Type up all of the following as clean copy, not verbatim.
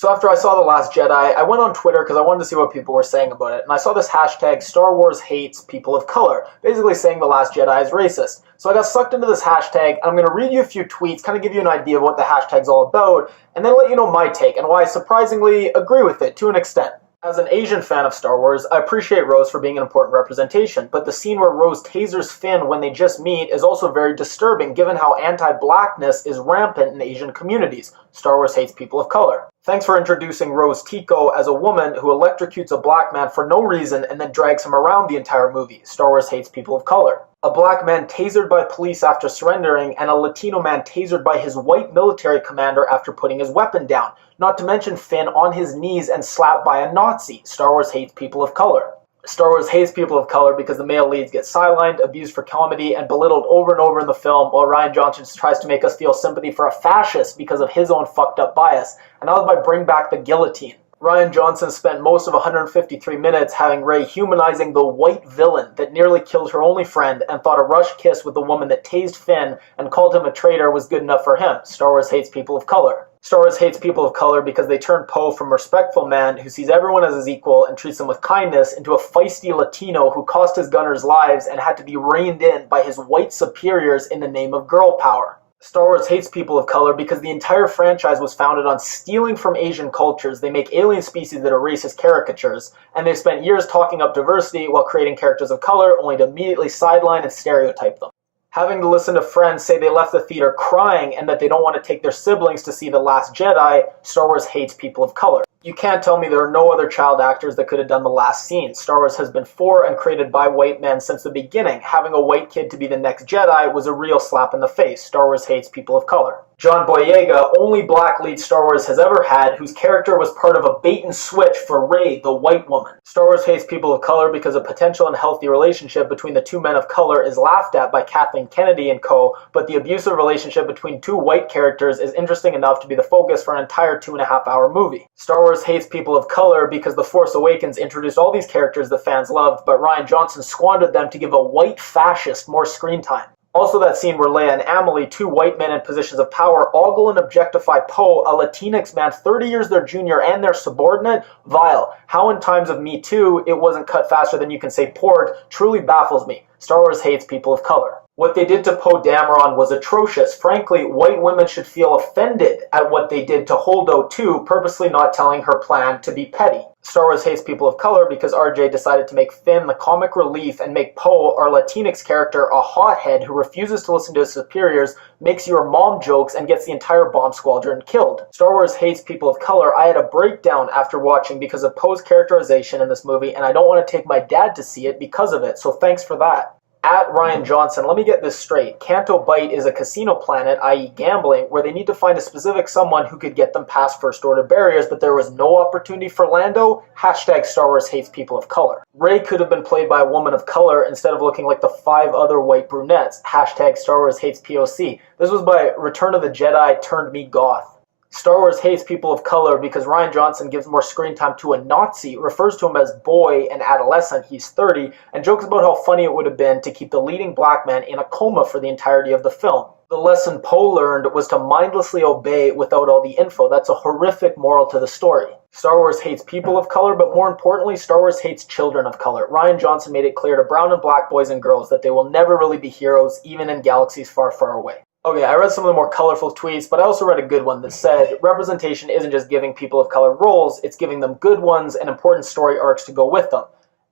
So after I saw The Last Jedi, I went on Twitter because I wanted to see what people were saying about it, and I saw this hashtag Star Wars hates people of color, basically saying The Last Jedi is racist. So I got sucked into this hashtag, and I'm going to read you a few tweets, kind of give you an idea of what the hashtag's all about, and then let you know my take and why I surprisingly agree with it to an extent. As an Asian fan of Star Wars, I appreciate Rose for being an important representation, but the scene where Rose tasers Finn when they just meet is also very disturbing given how anti-blackness is rampant in Asian communities. Star Wars hates people of color. Thanks for introducing Rose Tico as a woman who electrocutes a black man for no reason and then drags him around the entire movie. Star Wars hates people of color. A black man tasered by police after surrendering, and a Latino man tasered by his white military commander after putting his weapon down. Not to mention Finn on his knees and slapped by a Nazi. Star Wars hates people of color. Star Wars hates people of color because the male leads get sidelined, abused for comedy, and belittled over and over in the film, while Rian Johnson tries to make us feel sympathy for a fascist because of his own fucked up bias, and that was by Bring Back the Guillotine. Rian Johnson spent most of 153 minutes having Rey humanizing the white villain that nearly killed her only friend and thought a rush kiss with the woman that tased Finn and called him a traitor was good enough for him. Star Wars hates people of color. Star Wars hates people of color because they turned Poe from a respectful man who sees everyone as his equal and treats them with kindness into a feisty Latino who cost his gunners lives and had to be reined in by his white superiors in the name of girl power. Star Wars hates people of color because the entire franchise was founded on stealing from Asian cultures. They make alien species that are racist caricatures, and they've spent years talking up diversity while creating characters of color only to immediately sideline and stereotype them. Having to listen to friends say they left the theater crying and that they don't want to take their siblings to see The Last Jedi, Star Wars hates people of color. You can't tell me there are no other child actors that could have done the last scene. Star Wars has been for and created by white men since the beginning. Having a white kid to be the next Jedi was a real slap in the face. Star Wars hates people of color. John Boyega, only black lead Star Wars has ever had, whose character was part of a bait and switch for Rey, the white woman. Star Wars hates people of color because a potential unhealthy relationship between the two men of color is laughed at by Kathleen Kennedy and co., but the abusive relationship between two white characters is interesting enough to be the focus for an entire 2.5-hour movie. Star Wars hates people of color because The Force Awakens introduced all these characters that fans loved, but Rian Johnson squandered them to give a white fascist more screen time. Also that scene where Leia and Amelie, two white men in positions of power, ogle and objectify Poe, a Latinx man 30 years their junior and their subordinate, vile. How in times of Me Too it wasn't cut faster than you can say pork truly baffles me. Star Wars hates people of color. What they did to Poe Dameron was atrocious. Frankly, white women should feel offended at what they did to Holdo too, purposely not telling her plan to be petty. Star Wars hates people of color because RJ decided to make Finn the comic relief and make Poe, our Latinx character, a hothead who refuses to listen to his superiors, makes your mom jokes, and gets the entire bomb squadron killed. Star Wars hates people of color. I had a breakdown after watching because of Poe's characterization in this movie, and I don't want to take my dad to see it because of it, so thanks for that. At Rian Johnson, let me get this straight. Canto Bight is a casino planet, i.e. gambling, where they need to find a specific someone who could get them past first order barriers, but there was no opportunity for Lando? Hashtag Star Wars hates people of color. Rey could have been played by a woman of color instead of looking like the 5 other white brunettes. Hashtag Star Wars hates POC. This was by Return of the Jedi turned me goth. Star Wars hates people of color because Rian Johnson gives more screen time to a Nazi, refers to him as boy and adolescent, he's 30, and jokes about how funny it would have been to keep the leading black man in a coma for the entirety of the film. The lesson Poe learned was to mindlessly obey without all the info. That's a horrific moral to the story. Star Wars hates people of color, but more importantly, Star Wars hates children of color. Rian Johnson made it clear to brown and black boys and girls that they will never really be heroes, even in galaxies far, far away. Okay, I read some of the more colorful tweets, but I also read a good one that said, representation isn't just giving people of color roles, it's giving them good ones and important story arcs to go with them.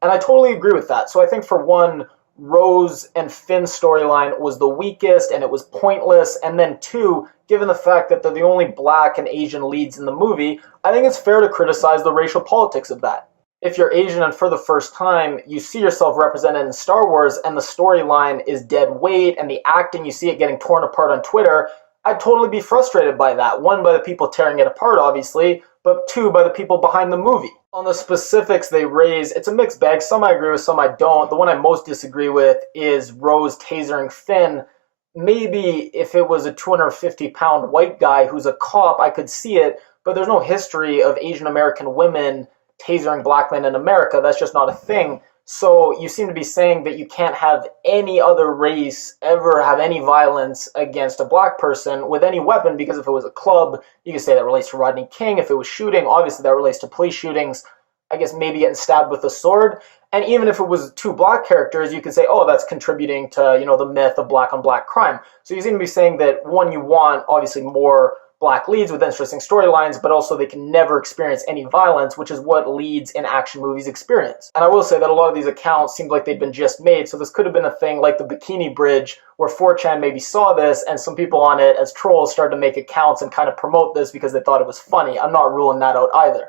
And I totally agree with that. So I think for one, Rose and Finn's storyline was the weakest and it was pointless. And then two, given the fact that they're the only black and Asian leads in the movie, I think it's fair to criticize the racial politics of that. If you're Asian and for the first time, you see yourself represented in Star Wars and the storyline is dead weight and the acting, you see it getting torn apart on Twitter, I'd totally be frustrated by that. One, by the people tearing it apart, obviously, but two, by the people behind the movie. On the specifics they raise, it's a mixed bag. Some I agree with, some I don't. The one I most disagree with is Rose tasering Finn. Maybe if it was a 250-pound white guy who's a cop, I could see it, but there's no history of Asian American women tasering black men in America. That's just not a thing. So you seem to be saying that you can't have any other race ever have any violence against a black person with any weapon, because if it was a club, you could say that relates to Rodney King. If it was shooting, obviously that relates to police shootings. I guess maybe getting stabbed with a sword. And even if it was two black characters, you could say, oh, that's contributing to, the myth of black on black crime. So you seem to be saying that one, you want obviously more black leads with interesting storylines, but also they can never experience any violence, which is what leads in action movies experience. And I will say that a lot of these accounts seemed like they'd been just made, so this could have been a thing like the Bikini Bridge, where 4chan maybe saw this, and some people on it as trolls started to make accounts and kind of promote this because they thought it was funny. I'm not ruling that out either.